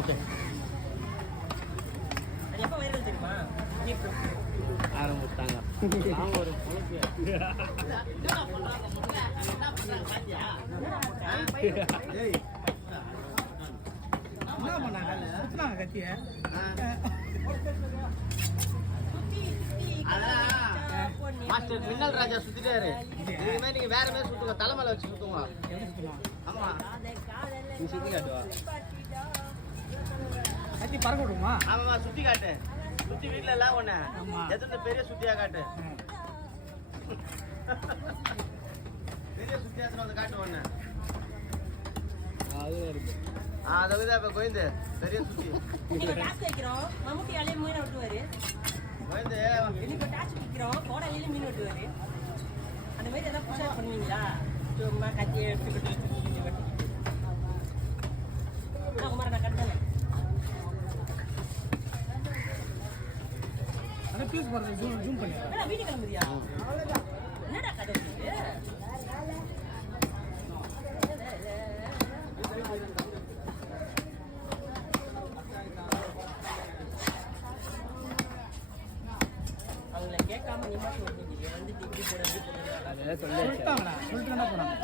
Okay. அது எப்போ viral தெரியுமா? ஆரம்பிட்டாங்க. நாங்க ஒரு பொழுது என்ன பண்ணாங்க சுத்தினாங்க கத்திய மாஸ்டர் மின்னல் ராஜா சுத்திட்டாரு. இதுமே நீங்க வேற மாதிரி சுத்துங்க, தலைமையில வச்சு சுத்துங்க. ஆமா நீ சுத்தி காட்டுவா. கத்தி பறக்க விடுமா? ஆமாமா சுத்தி காட்டு. சுத்தி வீட்டுல எல்லாம் ஒண்ணு எத்தனை பெரிய சுத்தியா காட்டு. பெரிய சுத்தியாத்துல வந்து காட்டு ஒண்ணு. அதுதான் இப்ப கோயந்து பெரிய சுத்தி வைக்கிறோம். மம்முட்டி அலைய மீன் விட்டுவாரு. கோயந்து இன்னைக்கு டாச் வைக்கிறோம். கோடையில மீன் விட்டுவாரு. அந்த மாதிரி ஏதாவது புதுசாக பண்ணுவீங்களா? சும்மா கத்தி எடுத்துக்கிட்டு குமார நான் கட்டுறேன். அதான் பீஸ் போடுறது ஜூம் பண்ணி வீட்டு கிளம்புதியா? என்னடா கதை அவங்கள கேட்காம நீ மட்டும் வந்து டிகிரி போடுறது சொல்லிட்டாங்கண்ணா சொல்லிட்டு என்ன போனாங்க